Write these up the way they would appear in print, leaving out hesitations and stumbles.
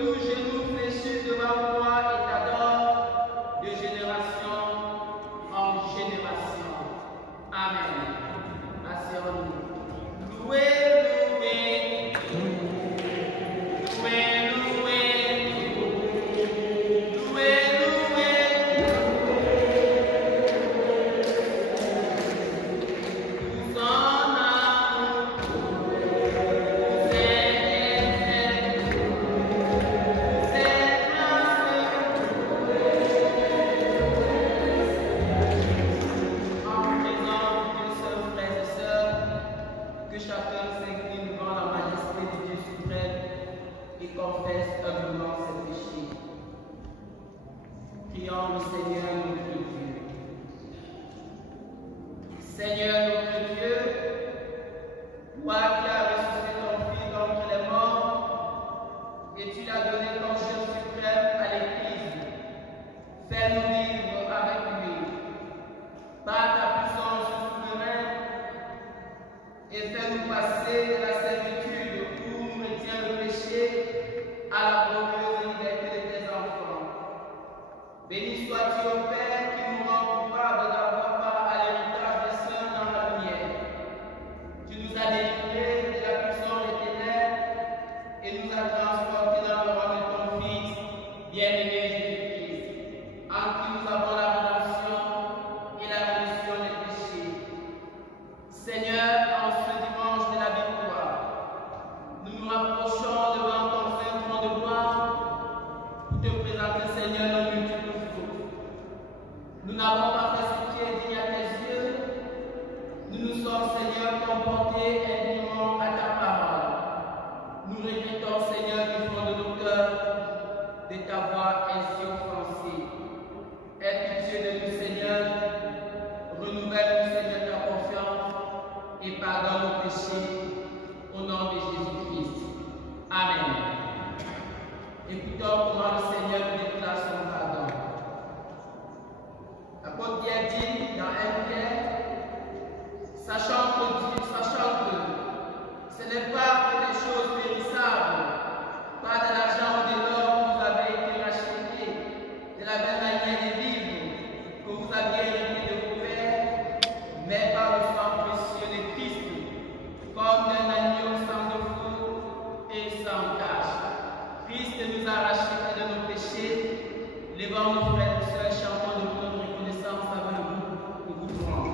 tout genou fléchisse devant toi et t'adore de génération en génération. Amen. Asseyons-nous. Louez, louez, louez, louez, louez, louez. Nous en amour, vous êtes en présence de sœurs, frères et sœurs, que chacun s'incline devant la majesté de Dieu suprême et confesse humblement ses péchés. Prions le Seigneur notre Dieu. Seigneur notre Dieu, toi qui as ressuscité ton Fils d'entre les morts, et tu l'as donné ton chef suprême à l'Église, fais-nous vivre avec lui. Par ta puissance souveraine, et fais-nous passer de la servitude où nous retient le péché à la glorieuse liberté de tes enfants. Béni sois-tu au Père qui nous rend coupables d'avoir part à l'héritage des saints dans la lumière. Tu nous as délivrés de la puissance des ténèbres et nous as transportés dans le royaume de ton Fils, bien-aimé Jésus-Christ, en qui nous avons la rédemption et la rémission des péchés. Seigneur, en ce dimanche de la victoire, nous nous rapprochons devant ton saint trône de gloire pour te présenter, Seigneur, nos multiples fautes. Nous n'avons pas fait ce qui est digne à tes yeux. Nous nous sommes, Seigneur, comportés indignement à ta parole. Nous regrettons, Seigneur, du fond de nos cœurs, de t'avoir ainsi offensé. Aie pitié de nous, Seigneur. Renouvelle-nous, Seigneur, ta confiance et pardonne nos péchés au nom de Jésus-Christ. Amen. Écoutons comment le Seigneur nous déclare son pardon. L'apôtre Pierre dit dans 1 Pierre, sachant que ce n'est pas que des choses périssables, pas de l'argent ou de l'or que vous avez été rachetés, de la même manière des livres que vous aviez hérité de vos pères, mais par le sang précieux de Christ, comme d'un agneau sans défaut et sans tache. Christ nous a rachetés de nos péchés. Levons nos frères et sœurs, chantons de notre reconnaissance avec le groupe que vous trouvons.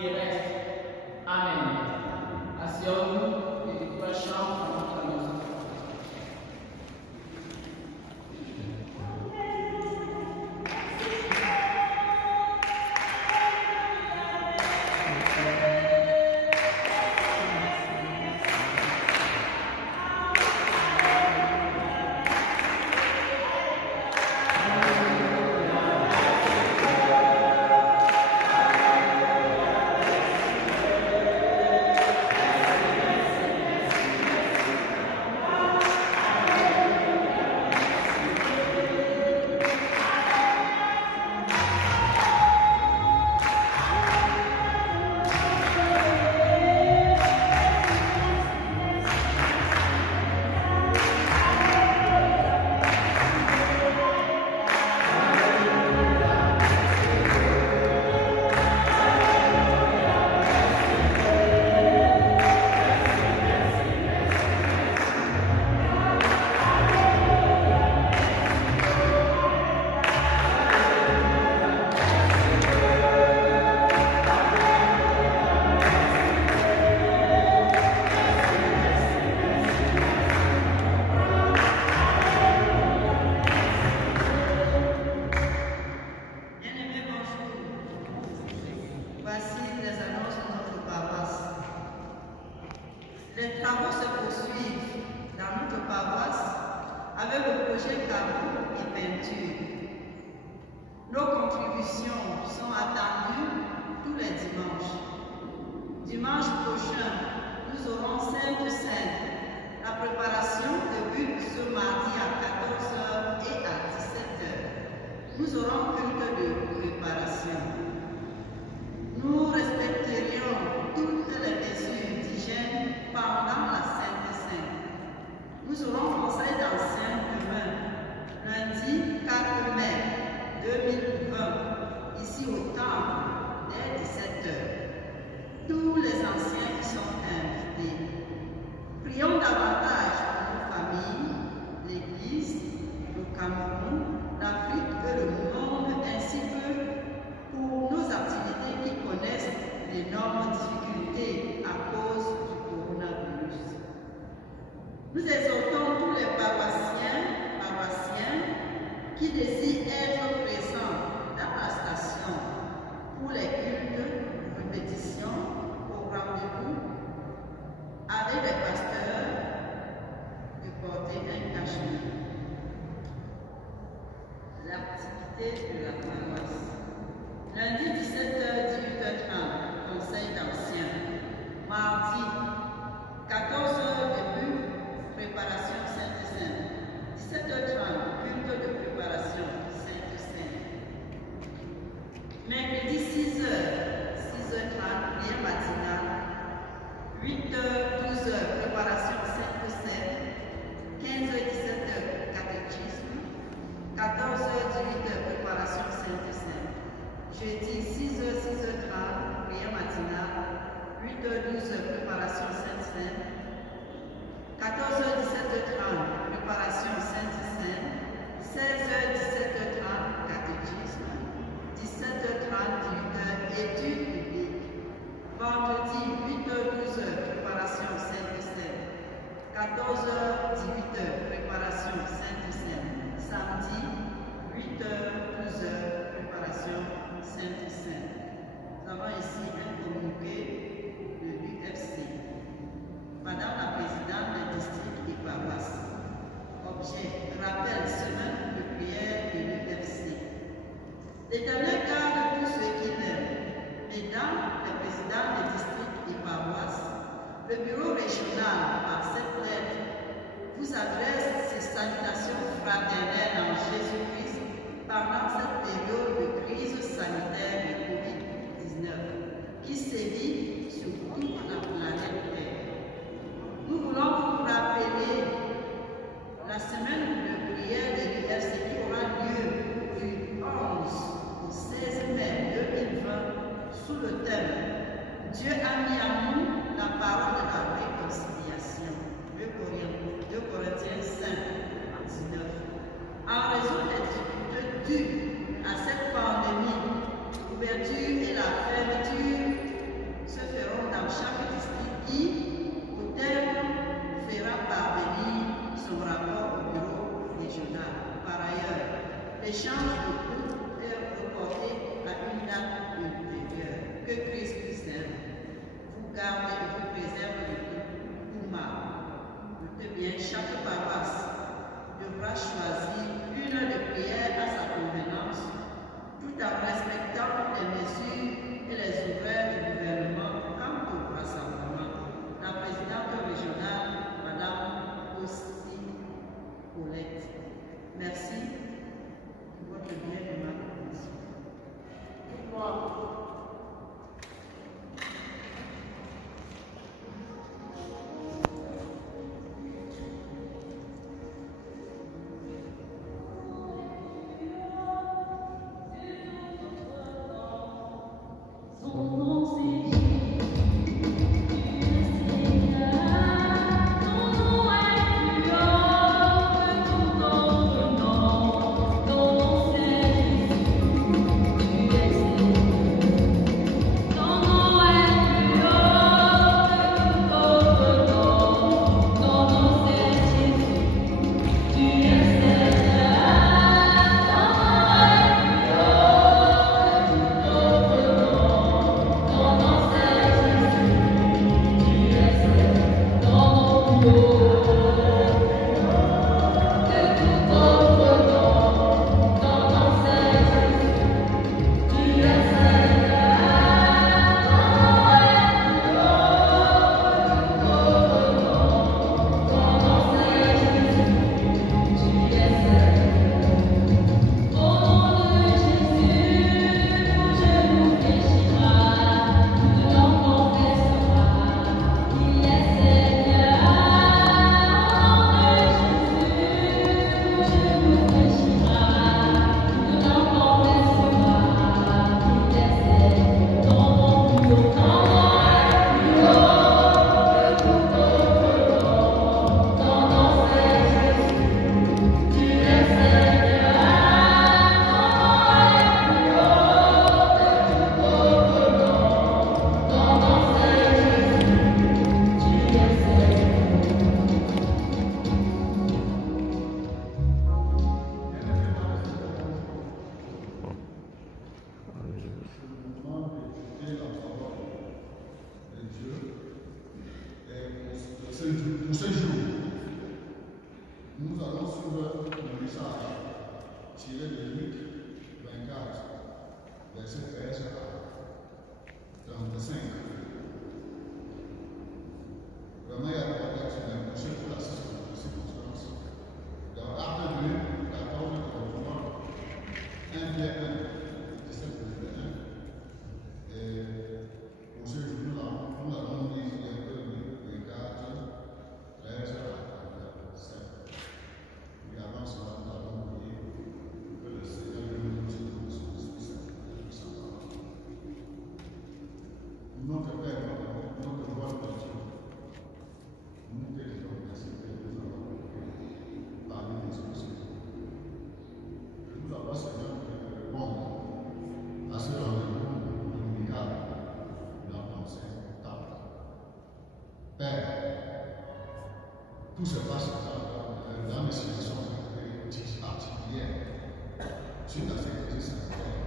et reste. Amen. Asseyons-nous et décrochons à notre annonce. Les travaux se poursuivent dans notre paroisse avec le projet carreaux et peinture. Nos contributions sont attendues tous les dimanches. Dimanche prochain, nous aurons Sainte Seine. La préparation débute ce mardi à 14h et à 17h. Nous aurons culte de préparation. Nous respecterions toutes les mesures d'hygiène pendant la Sainte Seine. Nous aurons conseil d'anciens demain, lundi 4 mai 2020, ici au temple, dès 17h. Tous les anciens y sont invités. Prions davantage pour nos familles, l'Église, le Cameroun, l'Afrique et le monde, ainsi que pour nos activités qui connaissent d'énormes difficultés à cause du coronavirus. Nous exhortons tous les paroissiens qui désirent être présents dans la station pour les cultes, répétitions, au rendez-vous avec les pasteurs de porter un cachemire. L'activité de la paroisse. Lundi 17h, 18h30, conseil d'anciens. Mardi 14h, début, préparation Sainte-Seine. 17h30, culte de préparation Sainte-Seine. Mercredi 6h, 6h30, prière matinale. 8h, 12h, préparation Sainte-Seine. 15h, 17h, catéchisme. 14h, 18h, préparation Sainte-Seine. Jeudi 6h, 6h30, prière matinale. 8h, 12h, préparation Sainte-Seine. 14h, 17h30, préparation Sainte-Seine. 16h, 17h30, catéchisme. 17h30, 18h, études bibliques. Vendredi 8h, 12h, préparation Sainte-Seine. 14h, 18h, préparation Sainte-Seine. Samedi 8h, 12h, préparation Sainte-Seine. Nous avons ici un communiqué de l'UFC. Madame la présidente des districts et paroisses. Objet, rappel, semaine de prière de l'UFC. L'Éternel garde tous ceux qui l'aiment. Mesdames les présidents des districts et paroisses, le bureau régional, par cette lettre, vous adresse ses salutations fraternelles en Jésus-Christ pendant cette période de crise sanitaire de COVID-19 qui sévit sur toute la planète Terre. Nous voulons vous rappeler la semaine de prière de l'UFC qui aura lieu du 11 au 16 mai 2020 sous le thème « Dieu a mis à nous la parole de la réconciliation ». 2 Corinthiens 5, 19. En raison des difficultés dues à cette pandémie, l'ouverture et la fermeture Notre Père, notre roi de Dieu, nous te disons merci de nous avoir parlé des choses. Je vous avais Seigneur de répondre à ce rendez-vous dominical de la pensée table. Père, tout se passe dans les situations particulières suite à cette crise sanitaire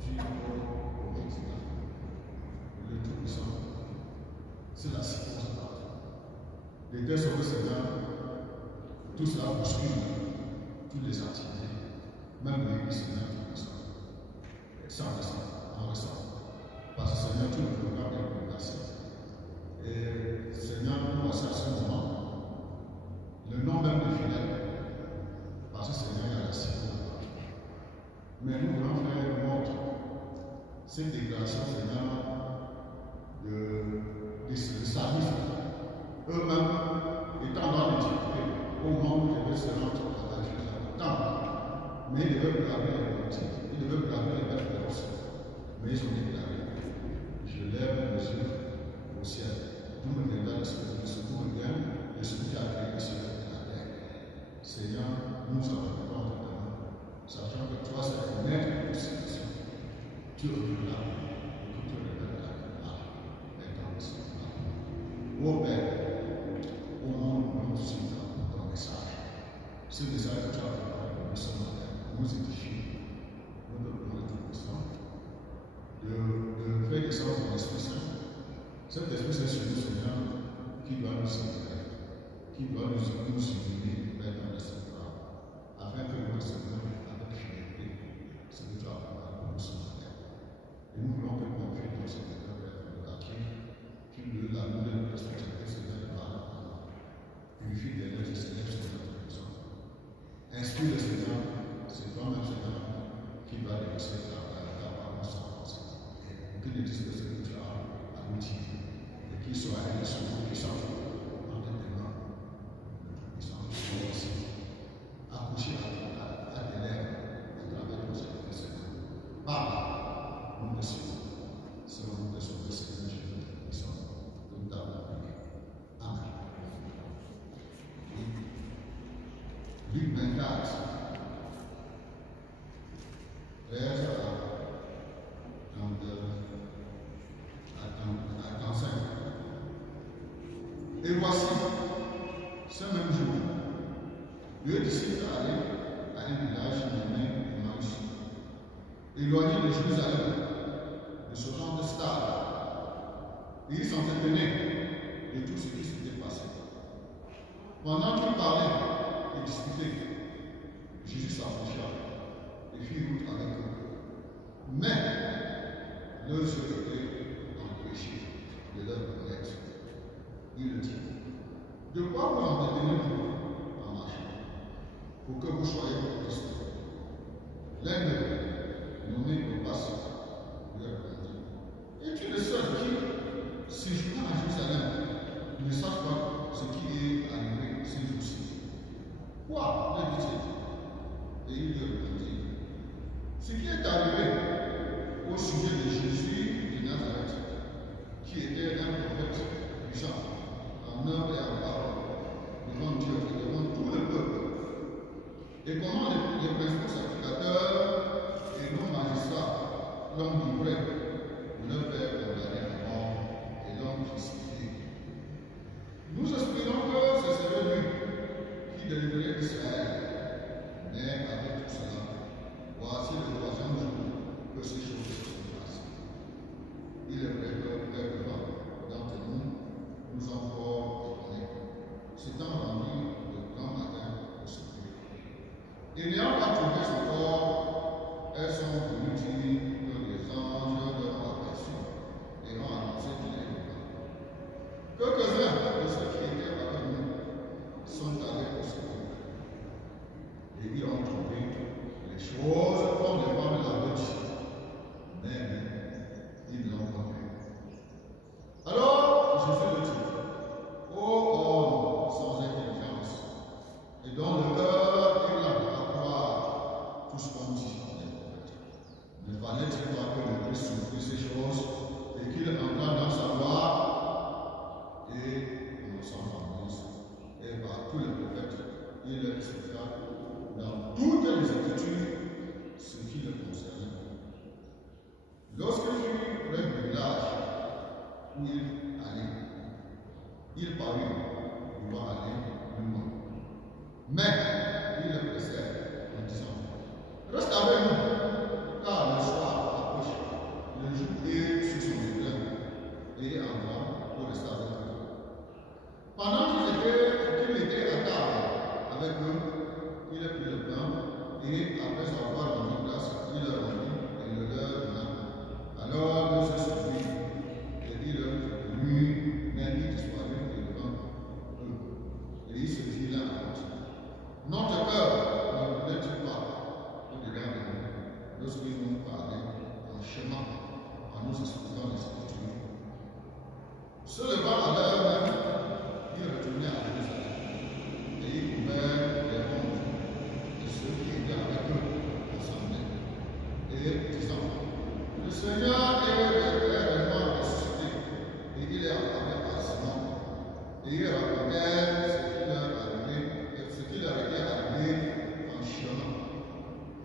du Covid-19. Le Tout-Puissant, c'est la circonstance partout. De telle sorte que Seigneur, tout cela poursuit toutes les activités, même l'Église, Seigneur, Tout-Puissant, sans ressent, en ressent. Parce que Seigneur, tout le programme est placé. Et Seigneur, nous voici à ce moment, le nom même des fidèles, parce que Seigneur, il y a la circonstance. Mais nous voulons faire une autre, cette déclaration, Seigneur, de service, eux-mêmes étant dans les difficultés, au moment où ils devaient se rendre à Jérusalem. Mais ils devaient blâmer les motifs, ils devaient blâmer les maîtres de l'os. Mais ils ont déclaré, je lève les yeux au ciel, d'où me viendra le secours bien, le secours qui a créé le ciel et la terre. Seigneur, nous avons besoin de toi, sachant que toi, c'est le maître de la situation. Tu reviendras et que tu reviendras. Ô Père, au monde, nous suivons ton message. Ce message que tu as fait ce matin, nous édifier, nous devons être puissants, de faire descendre ton Esprit Saint. Cet Esprit Saint sur nous, Seigneur, qui doit nous servir, qui doit nous illuminer dans le Seigneur, afin que nous recevions avec fidélité ce que tu as préparé pour nous ce matin. Et nous voulons te confier dans ce Seigneur, qui nous la nouvelle responsabilité, Seigneur, de parler à nous. Purifie les lèvres, Seigneur, sur notre maison. Inspire le Seigneur, c'est toi-même, Seigneur, qui va déverser ta parole sans pensée. Et qu'il existe ce que tu as à nous dire, et qu'il soit un instrument puissant dans tes mains, notre puissance, aussi, accouché à tes lèvres, à travers ton Seigneur, Seigneur. Parle, nous le suivons, selon le Seigneur, Seigneur, Amen. Luc 24, 13 à 35. Et voici, ce même jour, deux disciples allaient à un village nommé Emmaüs, éloigné de Jérusalem, de ce genre de stade. Et ils s'entretenaient de tout ce qui s'était passé. Pendant qu'ils parlaient et discutaient, Jésus s'approcha et fit route avec eux. Mais leurs yeux étaient empêchés de leur connaître. Il le dit, de quoi vous entretenez-vous en marchant, pour que vous soyez Christ? L'un d'eux, nommé Cléopas, lui répondit, es-tu le seul qui, séjournant à Jérusalem, ne sache pas ce qui est arrivé ces jours-ci? Quoi? Le dit-il. Et il lui répondit, ce qui est arrivé au sujet de Jésus de Nazareth, qui était un prophète puissant, en œuvre et en parole, devant Dieu et devant tout le peuple. Et comment les principaux sacrificateurs et nos magistrats l'ont livré pour leur faire condamner à mort et l'ont crucifié. Nous espérons que ce serait lui qui délivrerait Israël. Mais avec tout cela, voici le troisième jour que ces choses se passent. Il est vrai que quelques-uns d'entre nous ont fort étonnés, s'étant rendus le grand matin au sepulcre. Et n'ayant pas trouvé son corps, elles sont venues dire que les anges leur ont aperçu et ont annoncé qu'il est vivant. Quelques-uns de ceux qui étaient avec nous sont allés au sepulcre. Et ils ont trouvé les choses comme les femmes l'avaient dit, mais ils l'ont pas vu. Alors Jésus le dit, ô homme sans intelligence, et dont le cœur est là à croire tout ce qu'on dit par les prophètes, ne fallait-il pas que le Christ souffrit ces choses et qu'il entra Il parut vouloir aller plus loin. Mais il le pressait en disant, reste avec nous, car le soir approche. Le jour est sur son déclin, et entra pour rester avec eux. Pendant qu'il était à table avec eux, il a pris le pain, et après avoir rendu grâce, il leur rendit et le leur donna. Alors ils se suivirent, et il leur fut venu, mais il disparut devant eux. Et il se dit l'un à l'autre, notre cœur ne brûlait-il pas au-dedans de nous, lorsqu'ils nous parlaient en chemin, en nous expliquant les Écritures. Se levant à l'heure même, il retournait à Jérusalem, et il ouvert les mondes, et ceux qui étaient avec eux ensemble, et disant, le Seigneur est réellement ressuscité, et il est apparu à Simon, et il racontait ce qui leur était arrivé en chemin,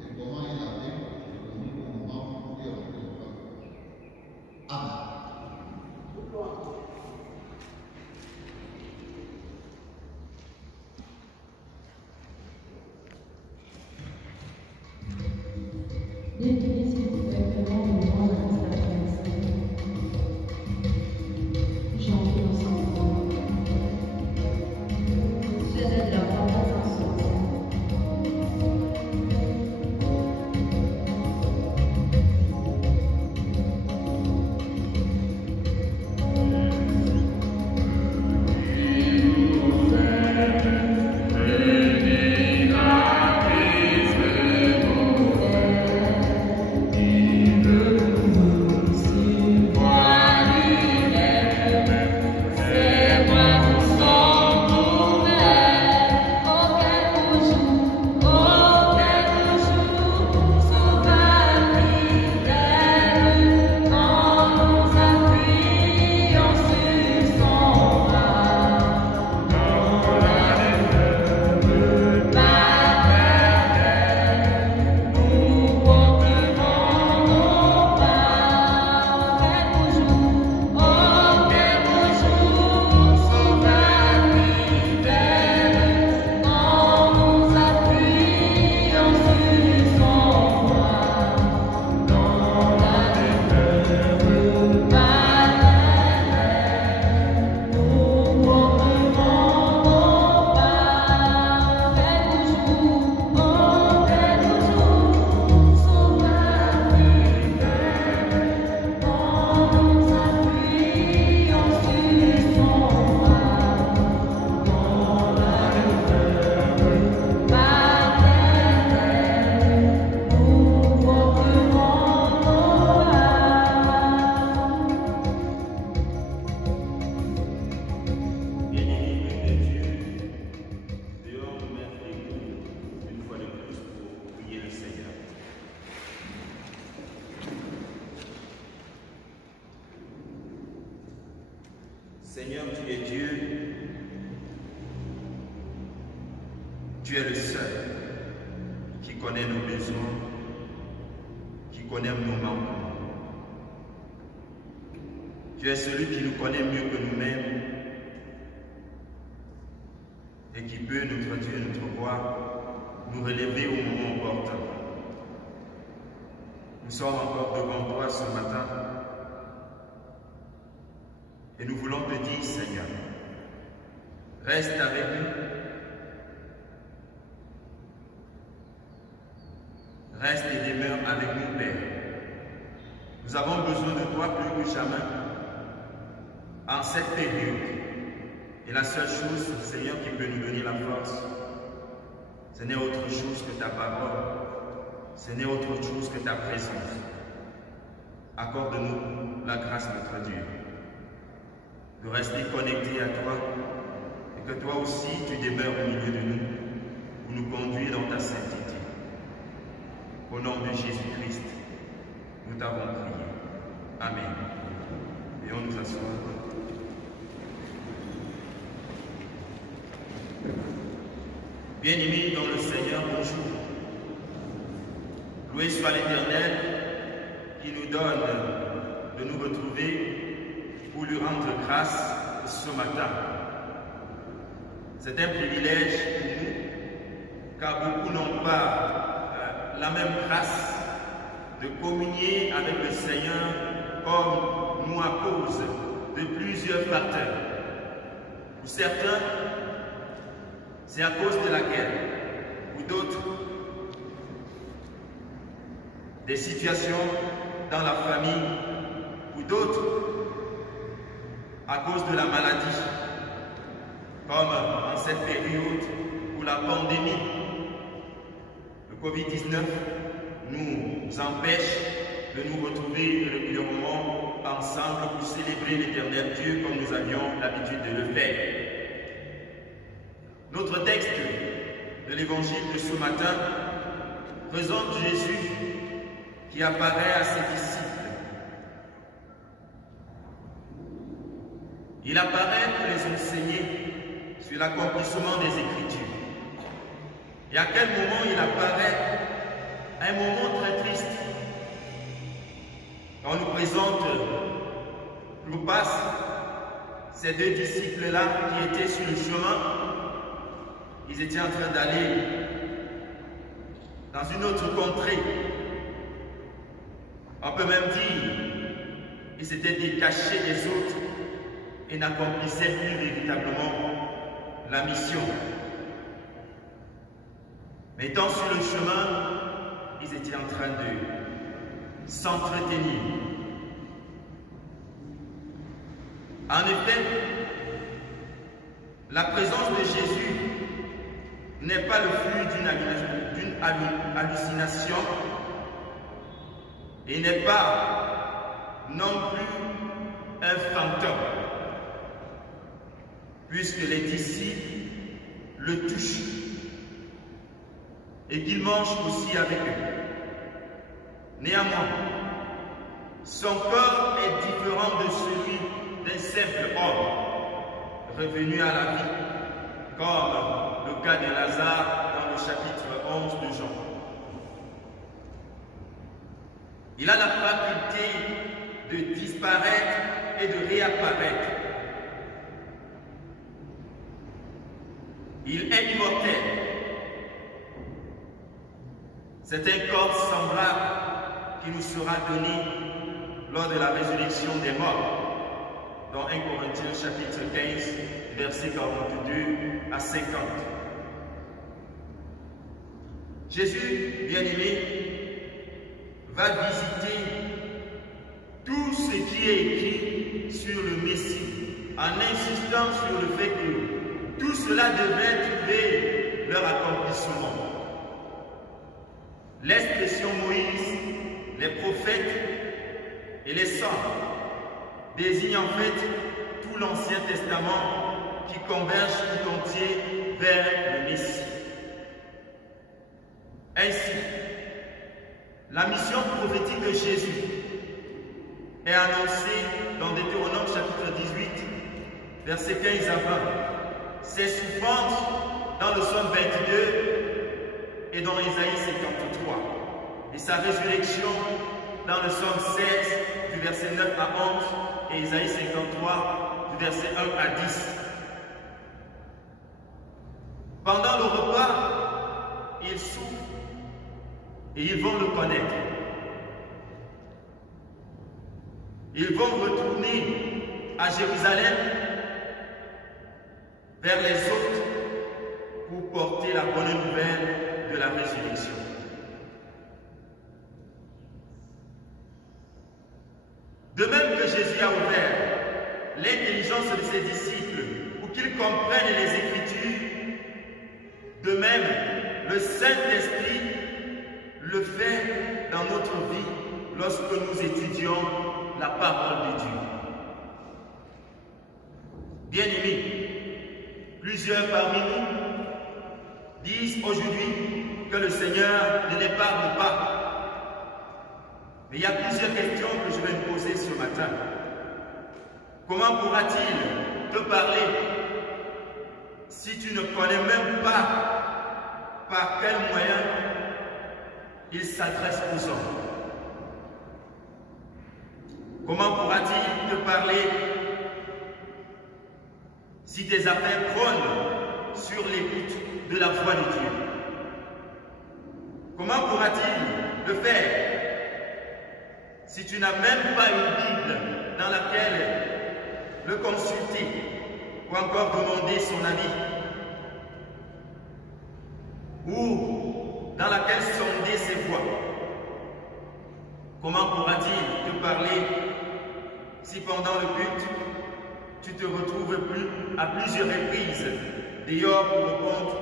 et comment il avait revenu au moment où il rentrait le pain. Amen. Seigneur, tu es Dieu, tu es le seul qui connaît nos besoins, qui connaît nos manquements. Tu es celui qui nous connaît mieux que nous-mêmes et qui peut nous traduire notre voix, nous relever au moment opportun. Nous sommes encore devant toi ce matin et nous voulons te dire, Seigneur, reste avec nous, reste et demeure avec nous, Père. Nous avons besoin de toi plus que jamais en cette période. Et la seule chose, Seigneur, qui peut nous donner la force, ce n'est autre chose que ta parole, ce n'est autre chose que ta présence. Accorde-nous la grâce, notre Dieu, de rester connectés à toi et que toi aussi tu demeures au milieu de nous pour nous conduire dans ta sainteté. Au nom de Jésus-Christ, nous t'avons prié. Amen. Et on nous assoit. Bien-aimés dans le Seigneur, bonjour. Loué soit l'Éternel qui nous donne de nous retrouver pour lui rendre grâce ce matin. C'est un privilège pour nous, car beaucoup n'ont pas la même grâce de communier avec le Seigneur comme nous à cause de plusieurs facteurs. Pour certains, c'est à cause de la guerre. Pour d'autres, des situations dans la famille. Pour d'autres, à cause de la maladie. Comme en cette période où la pandémie, le Covid-19, nous empêche de nous retrouver régulièrement ensemble pour célébrer l'Éternel Dieu comme nous avions l'habitude de le faire. Notre texte de l'Évangile de ce matin présente Jésus qui apparaît à ses disciples. Il apparaît pour les enseigner sur l'accomplissement des Écritures. Et à quel moment il apparaît? Un moment très triste. On nous présente Clopas, ces deux disciples-là qui étaient sur le chemin. Ils étaient en train d'aller dans une autre contrée. On peut même dire qu'ils s'étaient détachés des autres et n'accomplissaient plus véritablement la mission. Mais étant sur le chemin, ils étaient en train de s'entretenir. En effet, la présence de Jésus n'est pas le fruit d'une hallucination et n'est pas non plus un fantôme, puisque les disciples le touchent et qu'ils mangent aussi avec eux. Néanmoins, son corps est différent de celui d'un simple homme revenu à la vie, comme le cas de Lazare dans le chapitre 11 de Jean. Il a la faculté de disparaître et de réapparaître. Il est immortel. C'est un corps semblable qui nous sera donné lors de la résurrection des morts, dans 1 Corinthiens chapitre 15, versets 42 à 50. Jésus, bien-aimé, va visiter tout ce qui est écrit sur le Messie, en insistant sur le fait que tout cela devait trouver leur accomplissement. L'expression Moïse, les prophètes et les saints désignent en fait tout l'Ancien Testament qui converge tout entier vers le Messie. Ainsi, la mission prophétique de Jésus est annoncée dans Deutéronome chapitre 18, versets 15 à 20. Ses souffrances dans le Psaume 22 et dans Isaïe 53. Et sa résurrection dans le Psaume 16 du verset 9 à 11 et Isaïe 53 du verset 1 à 10. Pendant le repas, ils souffrent et ils vont le connaître. Ils vont retourner à Jérusalem vers les autres pour porter la bonne nouvelle de la résurrection. De même que Jésus a ouvert l'intelligence de ses disciples pour qu'ils comprennent les Écritures, de même le Saint-Esprit le fait dans notre vie lorsque nous étudions la parole de Dieu. Bien-aimés, plusieurs parmi nous disent aujourd'hui que le Seigneur ne les parle pas. Mais il y a plusieurs questions que je vais me poser ce matin. Comment pourra-t-il te parler si tu ne connais même pas par quel moyen il s'adresse aux hommes? Comment pourra-t-il te parler si tes affaires prônent sur l'écoute de la voix de Dieu. Comment pourra-t-il le faire si tu n'as même pas une Bible dans laquelle le consulter ou encore demander son avis, ou dans laquelle sonder ses voix? Comment pourra-t-il te parler si pendant le culte, tu te retrouves à plusieurs reprises dehors pour répondre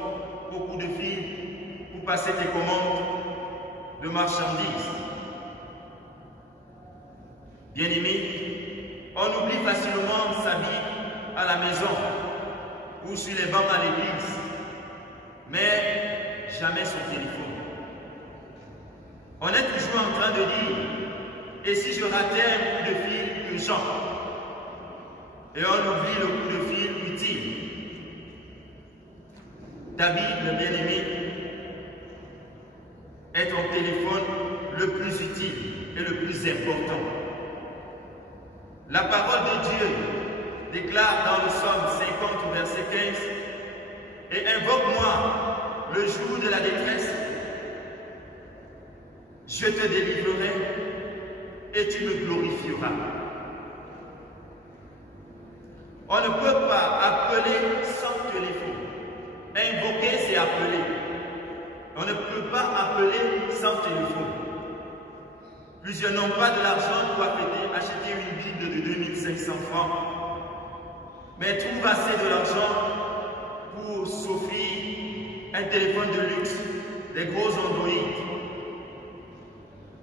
au coup de fil, pour passer tes commandes de marchandises? Bien-aimé, on oublie facilement sa vie à la maison ou sur les bancs à l'église, mais jamais son téléphone. On est toujours en train de dire, et si je ratais un coup de fil urgent? Et on oublie le coup de fil utile. Ta Bible, bien-aimé, est ton téléphone le plus utile et le plus important. La parole de Dieu déclare dans le Psaume 50, verset 15, « Et invoque-moi le jour de la détresse, je te délivrerai et tu me glorifieras. » On ne peut pas appeler sans téléphone. Invoquer, c'est appeler. On ne peut pas appeler sans téléphone. Plusieurs n'ont pas de l'argent pour acheter une Bible de 2500 francs, mais trouvent assez de l'argent pour s'offrir un téléphone de luxe, des gros Android,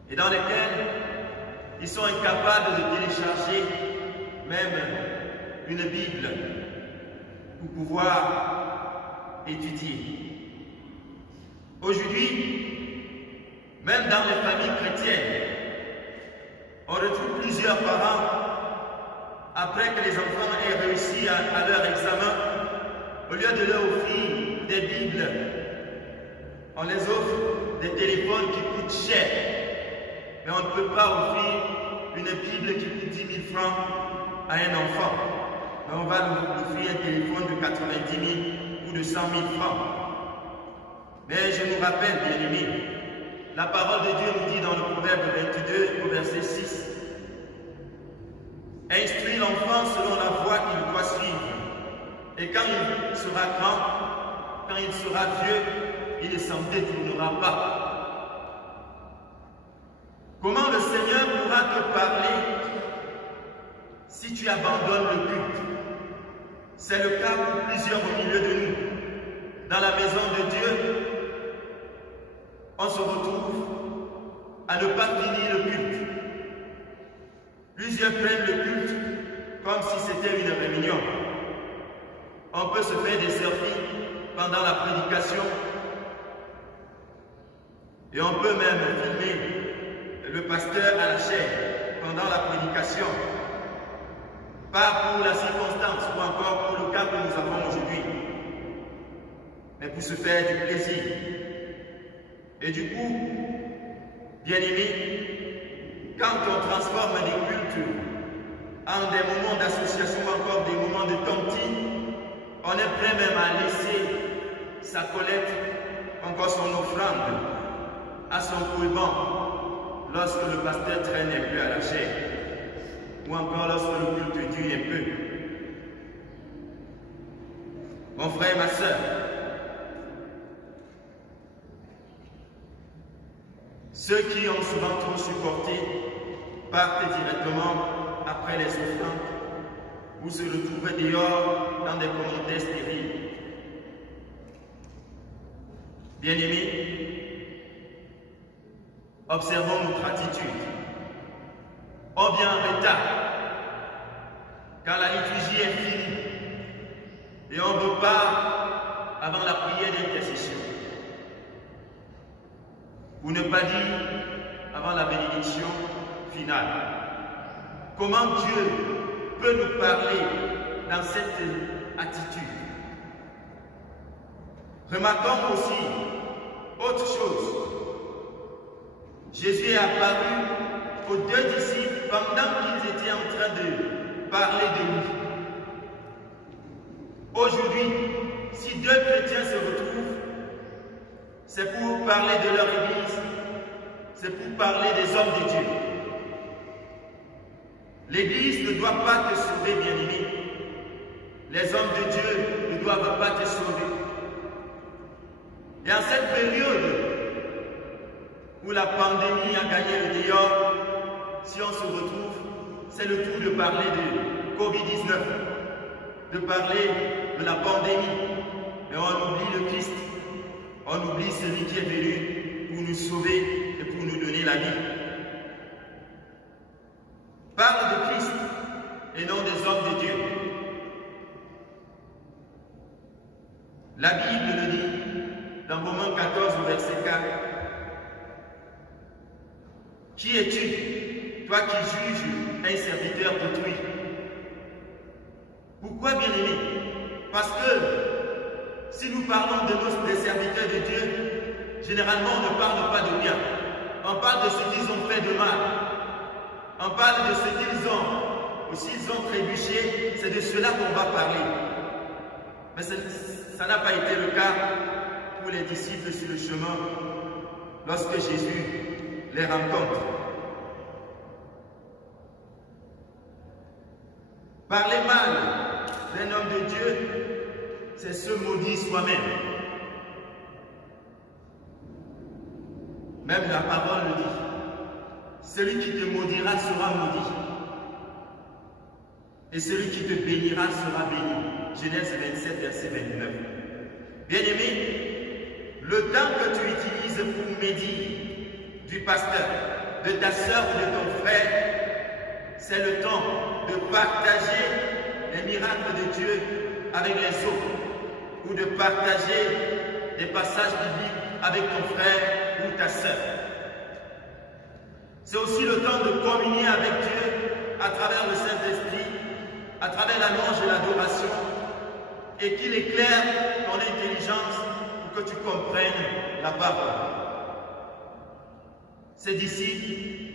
et dans lesquels ils sont incapables de télécharger même une Bible pour pouvoir étudier. Aujourd'hui, même dans les familles chrétiennes, on retrouve plusieurs parents, après que les enfants aient réussi à leur examen, au lieu de leur offrir des Bibles, on les offre des téléphones qui coûtent cher. Mais on ne peut pas offrir une Bible qui coûte 10 000 francs à un enfant. Mais on va lui offrir un téléphone de 90 000 ou de 100 000 francs. Mais je nous rappelle, bien-aimés, la parole de Dieu nous dit dans le Proverbe 22, au verset 6, « Instruis l'enfant selon la voie qu'il doit suivre, et quand il sera grand, quand il sera vieux, il ne s'en détournera pas. » Comment le Seigneur pourra te parler si tu abandonnes le culte? C'est le cas pour plusieurs au milieu de nous. Dans la maison de Dieu, on se retrouve à ne pas finir le culte. Plusieurs prennent le culte comme si c'était une réunion. On peut se faire des selfies pendant la prédication et on peut même filmer le pasteur à la chair pendant la prédication, pas pour la circonstance ou encore pour le cas que nous avons aujourd'hui, mais pour se faire du plaisir. Et du coup, bien-aimés, quand on transforme des cultes en des moments d'association ou encore des moments de tontine, on est prêt même à laisser sa collecte, encore son offrande, à son courbant, lorsque le pasteur traîne un peu à la chair, ou encore lorsque le culte dure un peu. Mon frère et ma soeur, ceux qui ont souvent trop supporté partent directement après les offrandes ou se retrouvent dehors dans des commentaires stériles. Bien-aimés, observons notre attitude. On vient en retard quand la liturgie est finie et on repart avant la prière d'intercession. Pour ne pas dire avant la bénédiction finale. Comment Dieu peut nous parler dans cette attitude? Remarquons aussi autre chose. Jésus est apparu aux deux disciples pendant qu'ils étaient en train de parler de lui. Aujourd'hui, si deux chrétiens se retrouvent, c'est pour parler de leur Église, c'est pour parler des hommes de Dieu. L'Église ne doit pas te sauver, bien-aimé. Les hommes de Dieu ne doivent pas te sauver. Et en cette période où la pandémie a gagné le dehors, si on se retrouve, c'est le tour de parler de Covid-19, de parler de la pandémie. Mais on oublie le Christ, on oublie celui qui est venu pour nous sauver et pour nous donner la vie. Parle de Christ et non des hommes de Dieu. La Bible le dit dans Romains 14 au verset 4. Qui es-tu, toi qui juges un serviteur d'autrui? Pourquoi, bien-aimé? Parce que si nous parlons des serviteurs de Dieu, généralement on ne parle pas de bien. On parle de ce qu'ils ont fait de mal. On parle de ce qu'ils ont, ou s'ils ont trébuché, c'est de cela qu'on va parler. Mais ça n'a pas été le cas pour les disciples sur le chemin lorsque Jésus les rencontre. Parler mal d'un homme de Dieu, c'est se maudire soi-même. Même la parole le dit. Celui qui te maudira sera maudit. Et celui qui te bénira sera béni. Genèse 27, verset 29. Bien-aimé, le temps que tu utilises pour médire du pasteur, de ta soeur ou de ton frère, c'est le temps de partager les miracles de Dieu avec les autres, ou de partager des passages bibliques avec ton frère ou ta soeur. C'est aussi le temps de communier avec Dieu à travers le Saint-Esprit, à travers la louange et l'adoration, et qu'il éclaire ton intelligence pour que tu comprennes la parole. Ces disciples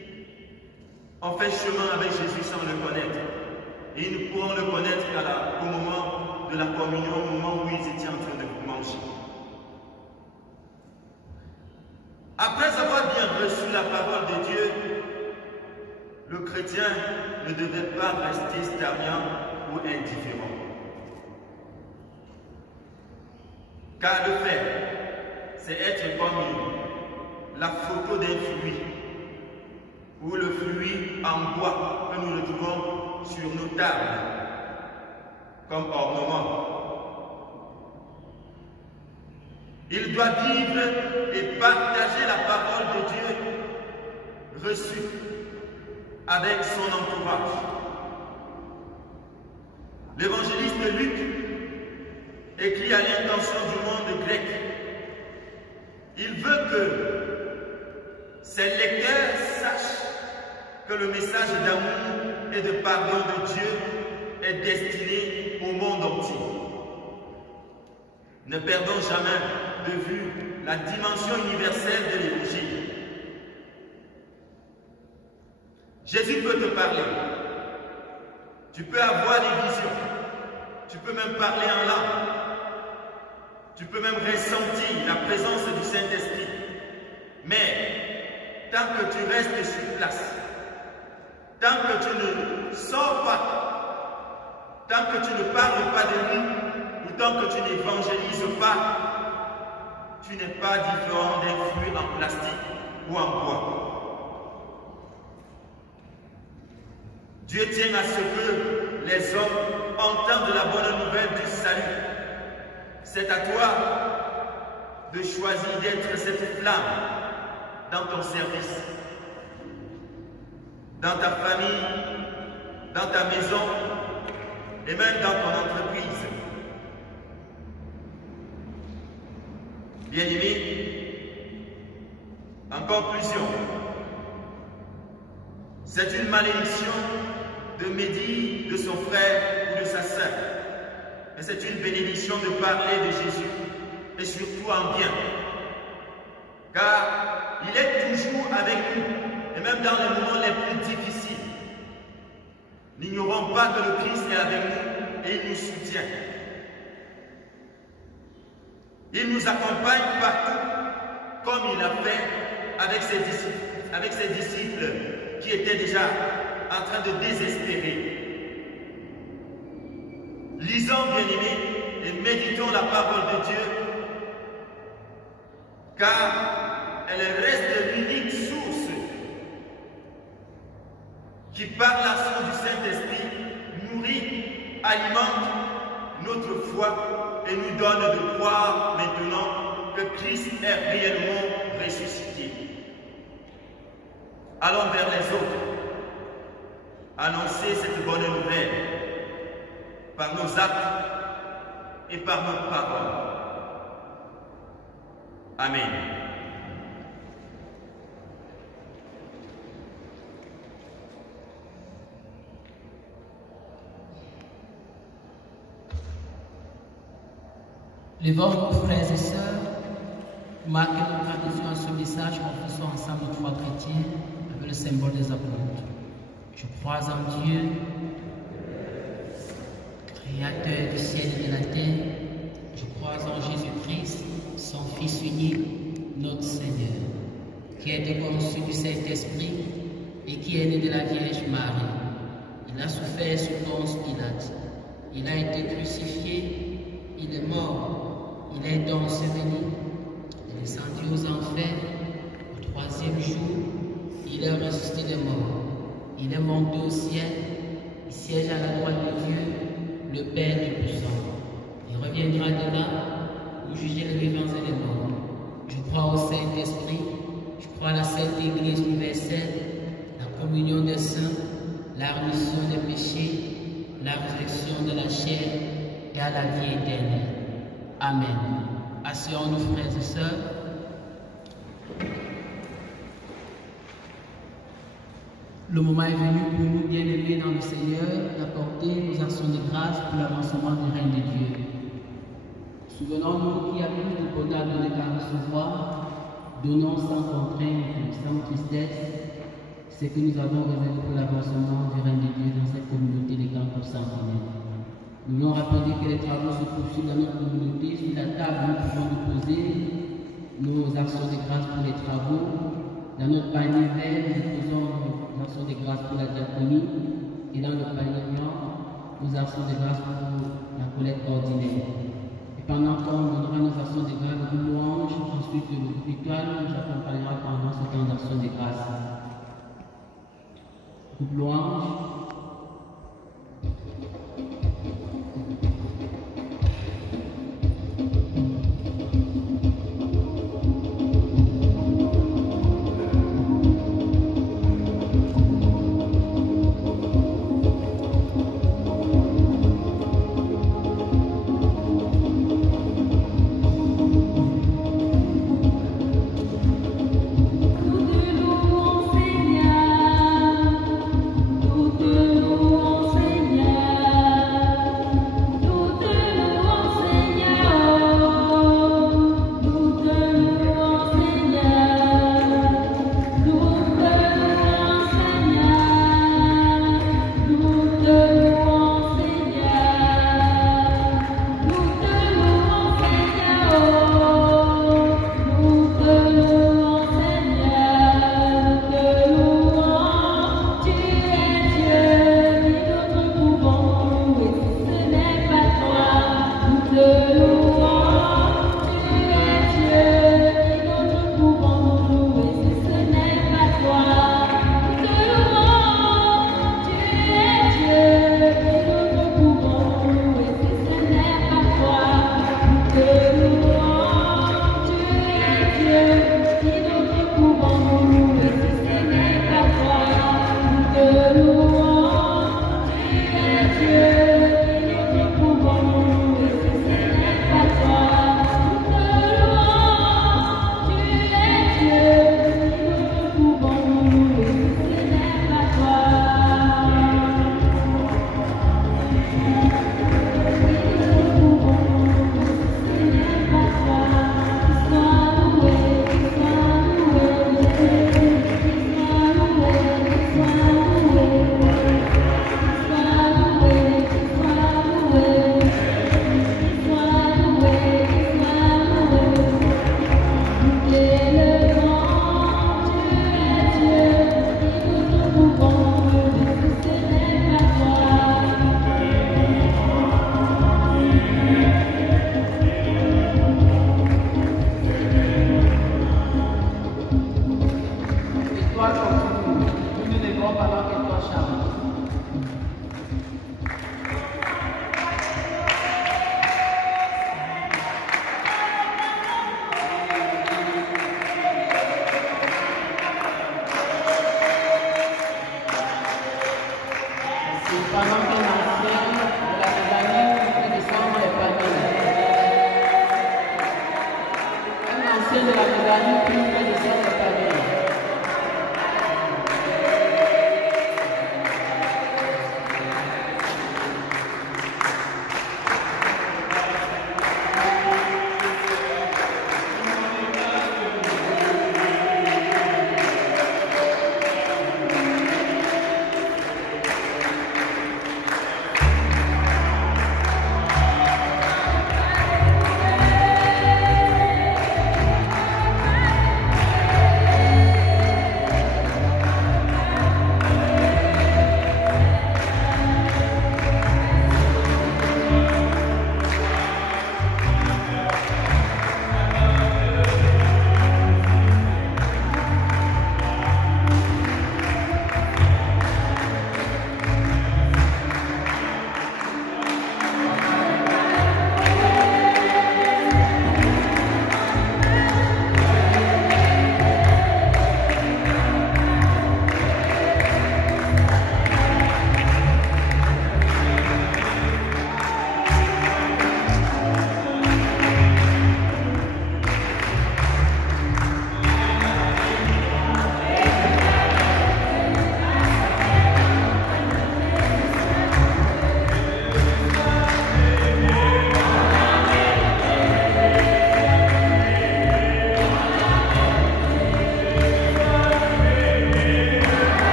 ont fait chemin avec Jésus sans le connaître. Et ils ne pourront le connaître qu'au moment de la communion, au moment où ils étaient en train de manger. Après avoir bien reçu la parole de Dieu, le chrétien ne devait pas rester stagnant ou indifférent. Car le faire, c'est être comme la photo d'un fruit, ou le fruit en bois que nous retrouvons sur nos tables comme ornement. Il doit vivre et partager la parole de Dieu reçue avec son entourage. L'évangéliste Luc écrit à l'intention du monde grec. Il veut que ses lecteurs sachent que le message d'amour et de pardon de Dieu est destiné au monde entier. Ne perdons jamais de vue la dimension universelle de l'Évangile. Jésus peut te parler. Tu peux avoir des visions. Tu peux même parler en langue. Tu peux même ressentir la présence du Saint-Esprit. Mais tant que tu restes sur place, tant que tu ne sors pas, tant que tu ne parles pas de lui, ou tant que tu n'évangélises pas, tu n'es pas différent d'un fruit en plastique ou en bois. Dieu tient à ce que les hommes entendent la bonne nouvelle du salut. C'est à toi de choisir d'être cette flamme dans ton service, dans ta famille, dans ta maison et même dans ton entreprise. Bien-aimés, en conclusion, c'est une malédiction de médire de son frère ou de sa sœur. Mais c'est une bénédiction de parler de Jésus, et surtout en bien. Car il est toujours avec nous, et même dans les moments les plus difficiles. N'ignorons pas que le Christ est avec nous et il nous soutient. Il nous accompagne partout, comme il a fait avec ses disciples qui étaient déjà en train de désespérer. Lisons, bien-aimés, et méditons la parole de Dieu, car elle reste l'unique source qui, par l'action du Saint-Esprit, nourrit, alimente notre foi et nous donne de croire maintenant que Christ est réellement ressuscité. Allons vers les autres, annoncer cette bonne nouvelle par nos actes et par nos paroles. Amen. Levons-nous, frères et sœurs, pour marquer notre adhésion à ce message, confessons ensemble notre foi chrétienne avec le symbole des apôtres. Je crois en Dieu, Créateur du ciel et de la terre. Je crois en Jésus-Christ, son Fils unique, notre Seigneur, qui a été conçu du Saint-Esprit et qui est né de la Vierge Marie. Il a souffert sous Ponce Pilate. Il a été crucifié, il est mort, il est donc enseveli, il est descendu aux enfers. Au troisième jour, il est ressuscité des morts. Il est monté au ciel, il siège à la droite de Dieu, le Père Tout-Puissant. Il reviendra de là pour juger les vivants et les morts. Je crois au Saint-Esprit, je crois à la Sainte Église universelle, la communion des saints, la rémission des péchés, la résurrection de la chair et à la vie éternelle. Amen. Asseyons-nous, frères et sœurs. Le moment est venu pour nous, bien-aimés dans le Seigneur, d'apporter nos actions de grâce pour l'avancement du règne de Dieu. Souvenons-nous qu'il y a plus de bonheur donné qu'à recevoir. Donnons sans contrainte, sans tristesse, ce que nous avons réservé pour l'avancement du règne de Dieu dans cette communauté des campus sentinelles. Nous voulons rappeler que les travaux se poursuivent dans notre communauté. Sur la table, nous pouvons déposer nos actions de grâce pour les travaux. Dans notre panier vert, nous déposons nos actions de grâce pour la diaconie. Et dans le panier blanc, nos actions de grâce pour la collecte ordinaire. Et pendant qu'on donnera nos actions de grâce, nous louanges, ensuite le groupe étoile nous accompagnera pendant ce temps d'actions de grâce. Groupe louange. Nous te louons, Seigneur, nous te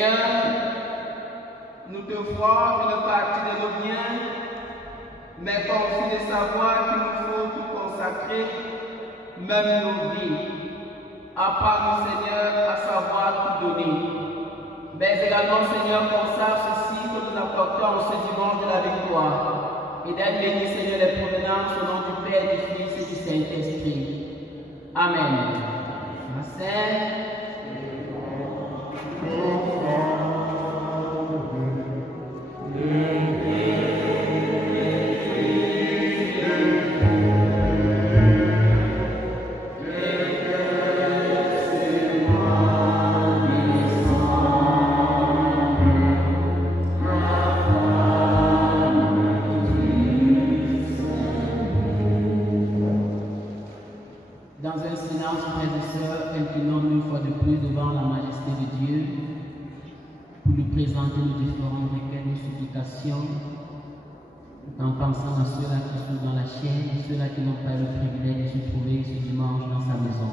Seigneur, nous te voyons une partie de nos biens, mais confus de savoir qu'il nous faut tout consacrer, même nos vies. Apprends-nous, Seigneur, à savoir tout donner. Mais également, Seigneur, consacre ceci que nous apportons ce dimanche de la victoire. Et d'être béni, Seigneur, les provenances au nom du Père, du Fils et du Saint-Esprit. Amen. Ma sœur. En pensant à ceux-là qui sont dans la chair et ceux-là qui n'ont pas le privilège de se trouver ce dimanche dans sa maison.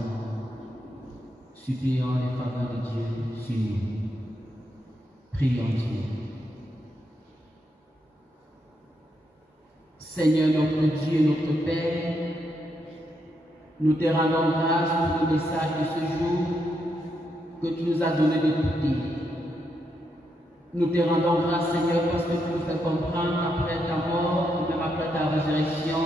Supplions les faveurs de Dieu sur nous. Prions Dieu. Seigneur notre Dieu et notre Père, nous te rendons grâce pour le message de ce jour que tu nous as donné d'écouter. Nous te rendons grâce, Seigneur, parce que tu nous fais comprendre après ta mort, et même après ta résurrection,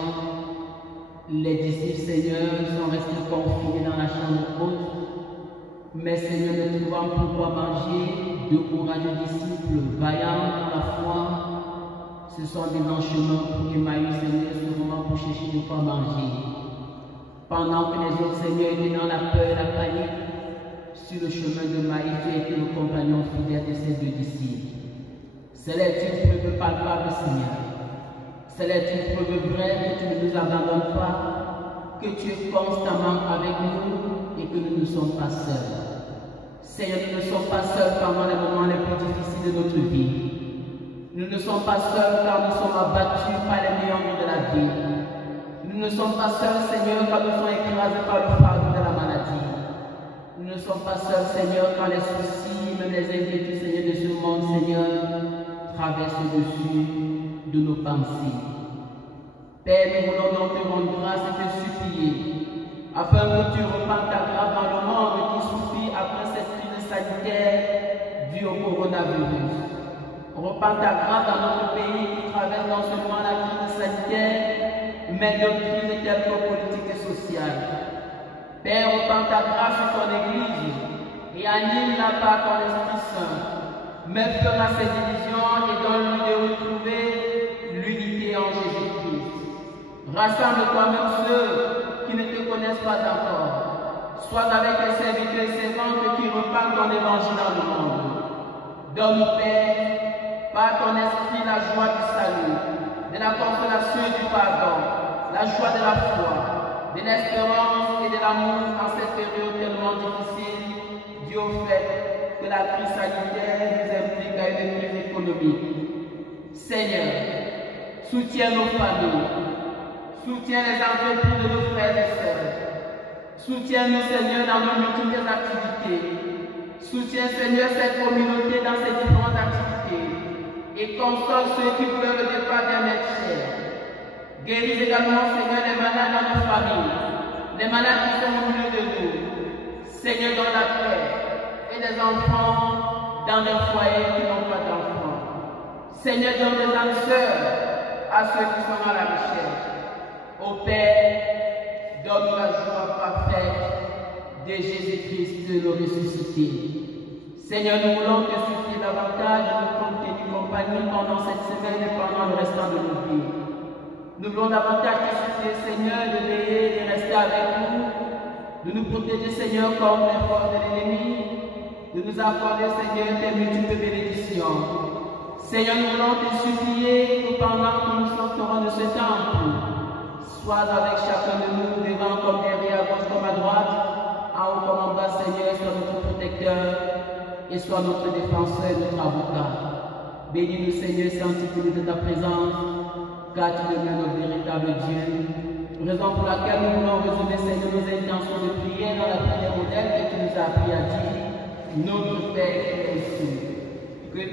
les disciples, Seigneur, sont restés confinés dans la chambre haute. Mais, Seigneur, ne trouvant plus quoi manger, de courageux disciples, vaillants dans la foi, se sont mis en chemin pour Emmaüs, Seigneur, ce moment pour chercher de quoi manger. Pendant que les autres, Seigneur, étaient dans la peur et la panique, sur le chemin de Maïs, tu as été le compagnon fidèle de ces deux disciples. C'est là une preuve palpable, Seigneur. C'est là une preuve vraie que tu ne nous abandonnes pas, que tu es constamment avec nous et que nous ne sommes pas seuls. Seigneur, nous ne sommes pas seuls pendant les moments les plus difficiles de notre vie. Nous ne sommes pas seuls car nous sommes abattus par les meilleurs jours de la vie. Nous ne sommes pas seuls, Seigneur, car nous sommes écrasés par le fardeau de la maladie. Nous ne sommes pas seuls, Seigneur, quand les soucis, même les inquiétudes, Seigneur, de ce monde, Seigneur, traversent au-dessus de nos pensées. Père, nous voulons donc te rendre grâce et te supplier, afin que tu reprends ta grâce dans le monde qui souffre après cette crise sanitaire due au coronavirus. Reprends ta grâce dans notre pays qui traverse non seulement la crise sanitaire, mais d'autres crises telles que politiques et sociales. Père, reprends ta grâce sur ton Église et anime-la par ton Esprit Saint. Mets fin à ces divisions et donne-lui de retrouver l'unité en Jésus-Christ. Rassemble toi-même ceux qui ne te connaissent pas encore. Sois avec les serviteurs et servantes qui repartent ton évangile dans le monde. Donne-nous, Père, par ton esprit la joie du salut, de la consolation et du pardon, la joie de la foi, de l'espérance et de l'amour en cette période tellement difficile, due au fait que la crise sanitaire nous implique à une crise économique. Seigneur, soutiens nos familles, soutiens les entreprises de nos frères et sœurs, soutiens-nous, Seigneur, dans nos multiples activités, soutiens, Seigneur, cette communauté dans ses différentes activités et console ceux qui pleurent le départ d'un être cher. Guéris également, Seigneur, les malades dans nos familles, les malades qui sont au milieu de nous. Seigneur, donne la paix et des enfants dans des foyers qui n'ont pas d'enfants. Seigneur, donne des âmes sœurs à ceux qui sont à la recherche. Ô Père, donne la joie parfaite de Jésus-Christ de le ressuscité. Seigneur, nous voulons te supplier davantage de nous tenir compagnie pendant cette semaine et pendant le restant de nos vies. Nous voulons davantage te supplier, Seigneur, de veiller et de rester avec nous, de nous protéger, Seigneur, contre les forces de l'ennemi, de nous accorder, Seigneur, tes multiples bénédictions. Seigneur, nous voulons te supplier que pendant que nous sortirons de ce temple, sois avec chacun de nous, devant comme derrière, à gauche comme à droite, en haut comme en bas, Seigneur, sois notre protecteur et sois notre défenseur et notre avocat. Bénis-nous, Seigneur, sanctifie-nous de ta présence, car tu demeures notre véritable Dieu. Raison pour laquelle nous voulons résumer, Seigneur, nos intentions de prière dans la prière modèle que tu nous as appris à dire, notre Père qui es aux cieux.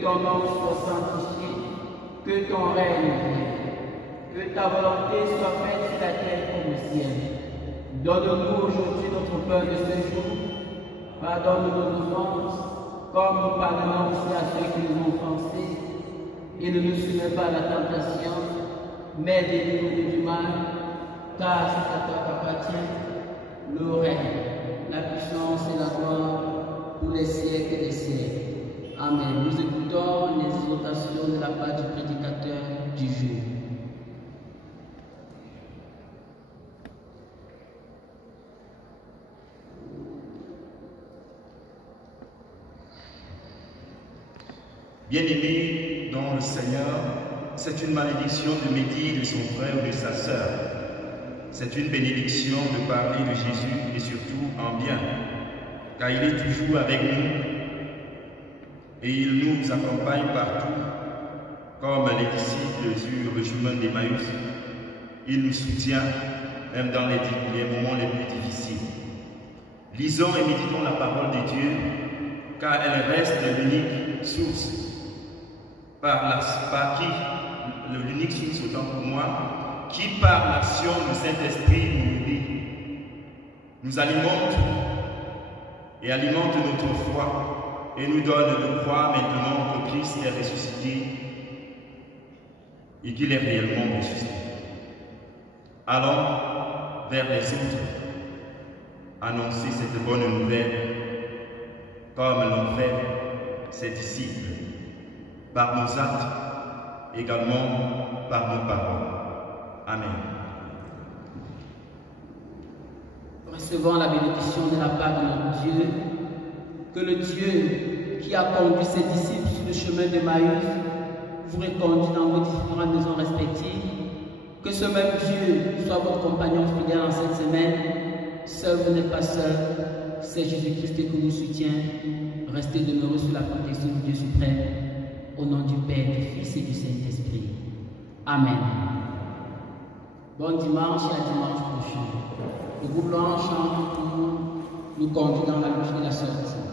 ton nom soit sanctifié, que ton règne vienne, que ta volonté soit faite sur la terre comme au ciel. Donne-nous aujourd'hui notre pain de ce jour. Pardonne nos offenses, comme nous pardonnons aussi à ceux qui nous ont offensés. Et ne nous soumets pas à la tentation, mais délivre-nous du mal, car c'est à toi qu'appartient le règne, la puissance et la gloire pour les siècles des siècles. Amen. Nous écoutons les exhortations de la part du prédicateur du jour. Bien-aimé dans le Seigneur, c'est une malédiction de médire de son frère ou de sa sœur. C'est une bénédiction de parler de Jésus et surtout en bien, car il est toujours avec nous et il nous accompagne partout, comme les disciples sur le chemin d'Emmaüs. Il nous soutient même dans les moments les plus difficiles. Lisons et méditons la parole de Dieu, car elle reste l'unique source l'unique source autant pour moi, qui par l'action du Saint-Esprit nous nourrit, nous alimente et alimente notre foi et nous donne de croire maintenant que Christ est ressuscité et qu'il est réellement ressuscité. Allons vers les autres, annoncer cette bonne nouvelle comme l'ont fait ses disciples, par nos actes, également par nos paroles. Amen. Recevons la bénédiction de la part de notre Dieu, que le Dieu qui a conduit ses disciples sur le chemin d'Emmaüs vous reconduise dans vos différentes maisons respectives, que ce même Dieu soit votre compagnon fidèle en cette semaine. Seul vous n'êtes pas seul, c'est Jésus-Christ qui vous soutient. Restez demeureux sous la protection du Dieu suprême. Au nom du Père, du Fils et du Saint-Esprit. Amen. Bon dimanche et à dimanche prochain. Le groupe Louange chante pour nous conduire dans la lutte de la sortie.